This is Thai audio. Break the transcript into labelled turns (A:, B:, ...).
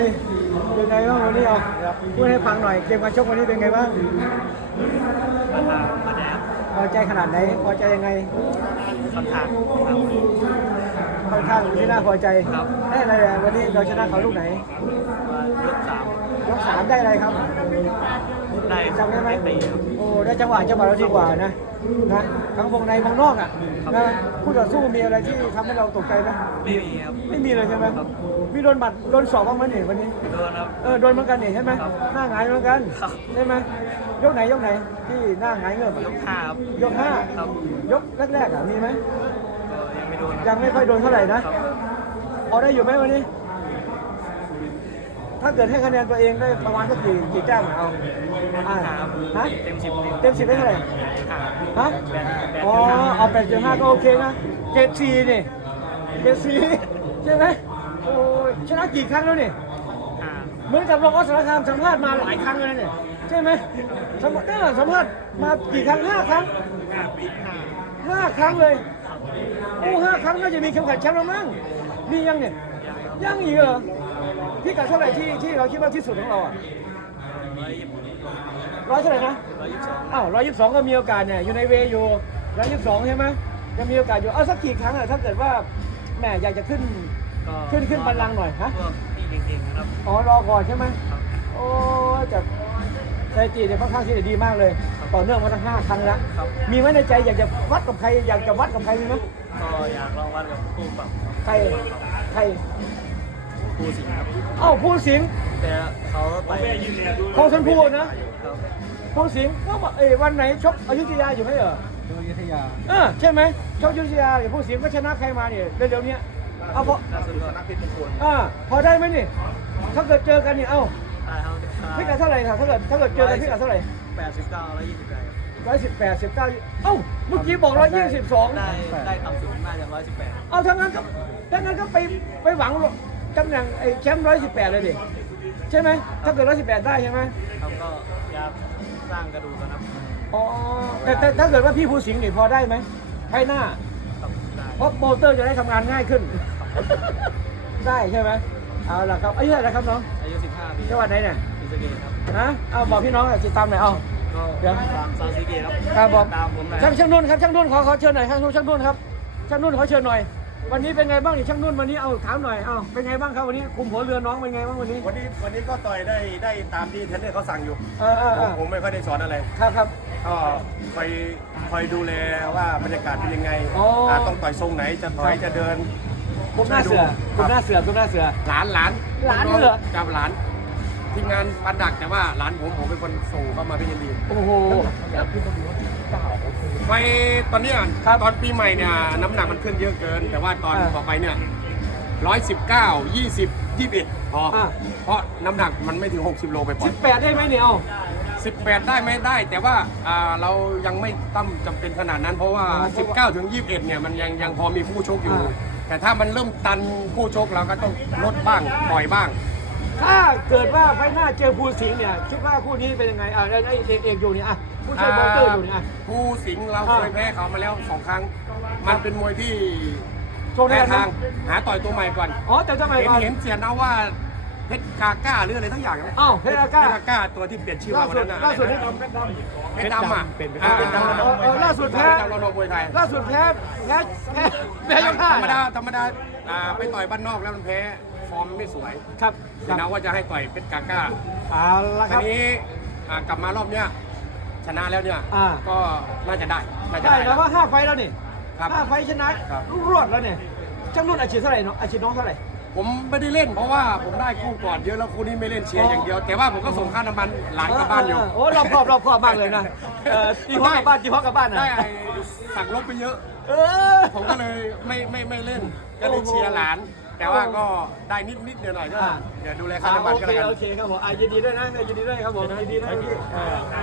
A: เป็นไงบ้างวันนี้เอาพูดให้ฟังหน่อยเกมการชกวันนี้เป็นไงบ้าง
B: มาแดง
A: พอใจขนาดไหนพอใจยังไง
B: ค่อนข้าง
A: ค่อนข้างที่น่าพอใจ
B: ครับ
A: ได้อะไรอ่ะวันนี้เราชนะเขาลูกไหน
B: มายกสาม
A: ยกสามได้อะไรครับ
B: ได้
A: จำได้ไหม
B: ตีครับ
A: โอ้ได้จังหวะเราดีกว่านะทั้งวงในวงนอกอ่ะนะคู่ต่อสู้มีอะไรที่ทำให้เราตกใจไหม
B: ไม่มีครับ
A: ไม่มีเลยใช่ไหม
B: ครับ
A: มีโดนหมัดโดนศอกบ้างไหมเนี่ยวันนี้
B: โดนครับ
A: โดนเหมือนกันนี่ใช่ไหม
B: ครับ
A: หน้าหงายเหมือนกัน
B: ครับ
A: ใช่ไหมยกไหนที่หน้าหงายเงือบ
B: ยกห้าครับ
A: ยกห้า
B: ครับ
A: ยกแรกๆอ่ะมีไหม
B: ก็ยังไม่โดน
A: ยังไม่ค่อยโดนเท่าไหร่นะครับ พอได้อยู่ไหมวันนี้ ถ้าเกิดให้คะแนนตัวเองได้ประมาณสักกี่แต้มอ่ะเอาอ่า
B: ครับ
A: ฮะ
B: เต็มสิบ
A: เต็ม10ได้เท่าไหร่
B: ห้า
A: ฮะ
B: แปด
A: อ๋อเอา8.5ก็โอเคนะเกรดซีนี่เกรดซีใช่ไหมโอ้ยชนะกี่ครั้งแล้วนี่
B: ห้า
A: เหมือนกับรองออสสารคามสัมภาษณ์มาหลายครั้งแล้วนะเนี่ยใช่ไหมสัมภาษณ์มากี่ครั้ง5 ครั้ง 5 ครั้งเลยโอ้5 ครั้งน่าจะมีเข็มขัดแชมป์แล้วมั้งมียังเนี่ยยังอีกเหรอพี่กัดเท่าไหร่ที่เราคิดว่าที่สุดของเราอ่ะ
B: ร้อยยี่สิบ
A: ร้อยเท่าไหร่นะ
B: 122
A: อ้าว122ก็มีโอกาสเนี่ยอยู่ในเวย์อยู่122ใช่ไหมยังมีโอกาสอยู่เอาสักกี่ครั้งอ่ะถ้าเกิดว่าแหมอยากจะขึ้น
B: ก็
A: ขึ้นบัลลังก์หน่อยฮะ
B: พวกพี่เก่งๆนะครับ
A: อ๋อรอก่อนใช่ไหม
B: ครับ
A: โอ้แต่ใจจีเนี่ยค่อนข้างที่จะดีมากเลย ต่อเนื่องมาตั้ง5 ครั้งแล้ว
B: ครับ
A: มีไหมในใจอยากจะวัดกับใครอยากจะวัดกับใครมีไหม
B: ก็อยากลองวัดกับคู่ปรับ
A: ใคร
B: ค
A: ใครู
B: สิงห์ครับ
A: เอ้าผู้สิงห์
B: แต่เขาไป
A: ของชนพูนะ
B: ครับ
A: ผู้สิงห์ก็บอกวันไหนชกอยุธยาอยู่ไหมเหรอ
B: อยุธยา
A: ใช่ไหมชกอยุธยาเดี๋ยวผู้สิงห์ก็ชนะใครมาเนี่ยเร็วๆเนี้ยเอาพอ
B: ล่าสุดก็นักพิษมงคล
A: พอได้ไหมนี่ถ้าเกิดเจอกันนี่เอ้า
B: ตายเขา
A: พิกัดเท่าไหร่ครับถ้าเกิดเจอกันพิกัดเท่าไหร่
B: 89แล้ว29
A: 118 19เอ้าเมื่อกี้บอก122
B: ได้ต่ำสุดน่าจะ118
A: เอาถ้างั้นก็ไปหวังตำแหน่งไอ้แชมป์118เลยดิใช่ไหมถ้าเกิด118ได้ใช่ไหม
B: ครับก็อยากสร้างกระดูกกันครับ
A: อ๋อแต่ถ้าเกิดว่าพี่ภูสิงห์นี่พอได้ไหมให้หน้า
B: ครับได้
A: เพราะโมเตอร์จะได้ทำงานง่ายขึ้น ได้ใช่ไหมเอาล่ะครับอายุเท่าไหร่ครับน้อง
B: อายุ15 ปี
A: จังหวัดไหนเนี่ย
B: ศรีสะเกษครับ
A: เอาบอกพี่น้องติดตามหน่อยเอา
B: ก็
A: เดี๋ยว
B: ตามซาวซีเกตครับ
A: ครับบอก
B: ตามผมหน่อย
A: ช่างนุ่นครับช่างนุ่นขอเชิญหน่อยช่างนุ่นครับช่างนุ่นขอเชิญหน่อย วันนี้เป็นไงบ้างนี่ช่างนุ่นวันนี้เอาถามหน่อยเอาเป็นไงบ้างครับวันนี้คุมหัวเรือน้องเป็นไงบ้างวันนี้
C: วันนี้ก็ต่อยได้ตามที่เทรนเนอร์เขาสั่งอยู่ ผมไม่ค่อยได้สอนอะไร
A: ครับ
C: ก็คอยดูแลว่าบรรยากาศเป็นยังไง
A: อ๋ออ่
C: ต้องต่อยทรงไหนจะถอยจะเดิน
A: คุมหน้าเสือคุมหน้าเสือ
C: หลาน
A: หลานด้วยเหรอ
C: กับหลานทีมงานปันดักแต่ว่าหลานผมเป็นคนส่งเข้ามาเป็นยินดี
A: โอ้โห
C: ไปตอนเนี้ย
A: ครับ
C: ตอนปีใหม่เนี่ยน้ำหนักมันขึ้นเยอะเกิน แต่ว่าตอนต่อไปเนี่ย119 20 21พอเพราะน้ำหนักมันไม่ถึง60 โลไปปล่อย
A: 18ได้ไหมเนี่ยเอา
C: 18 ได้ไม่ได้ แต่ว่าเรายังไม่ตั้มจำเป็นขนาดนั้น เพราะว่า 19 ถึง 21 เนี่ยมันยังพอมีผู้ชกอยู่ แต่ถ้ามันเริ่มตันผู้ชกเราก็ต้องลดบ้างปล่อยบ้าง
A: ถ้าเกิดว่าไฟหน้าเจอภูสิงห์เนี่ยคิดว่าคู่นี้เป็นยังไงได้เอกอยู่เนี่ยผู้ช่วยโปรโมเตอร์อยู่เนี่ย
C: ผู้สิงห์เราเคยแพ้เขามาแล้ว 2 ครั้ง มันเป็นมวยที่
A: โชว์ได้
C: แพ้
A: ไหม
C: ทางหาต่อยตัวใหม่ก่อน
A: แต่ทำไมก่อน
C: เห็นเสียนะว่าเพชรกาก้าหรืออะไรทั้งอย่างนะ
A: อ้าวเพชรกาก้า
C: เพชรกาก้าตัวที่เปลี่ยนชื่อมาวันนั้นนะ
A: ล่าสุด
C: เพชรดำอ่ะเป็นเพชรดำ
A: ล่าสุดแพ้
C: เพชรดำเรามวยไทย
A: ล่าสุดแพ้ยกห้า
C: ธรรมดาไปต่อยบ้านนอกแล้วมันแพ้ฟอร์มไม่สวย
A: ครับ
C: เสียนะว่าจะให้ต่อยเพชรกาก้า
A: เอาละค
C: ที
A: รับ
C: นี้กลับมารอบเนี้ยชนะแล้วเนี่ย ก็น่าจะได้
A: ได้แล้วว่า5 ไฟแล้วนี่
C: ครับ
A: 5 ไฟชนะครับ รวดแล้วเนี่ยช่างนุ่นอาชีพเท่าไหร่เนาะอาชีพน้องเท่าไหร่
C: ผมไม่ได้เล่นเพราะว่าผมได้คู่ก่อนเยอะแล้วคู่นี้ไม่เล่นเชียร์อย่างเดียว แต่ว่าผมก็ส่งค่าน้ำมันหลานกลับบ้านอยู่
A: โอ้รอบคอบมากเลยนะจีฮอกกลับบ้านนะ
C: ได้สั่งลบไปเยอะ ผมก็เลยไม่เล่นก็เลยเชียร์หลาน แต่ว่าก็ได้นิดเดียวหน่อยก็เดี๋ยวดูแลค่าน้ำมันกันแล้วกัน
A: โอเคครับผมยินดีด้วยนะยินดีด้วยครับผมยินดีด้วย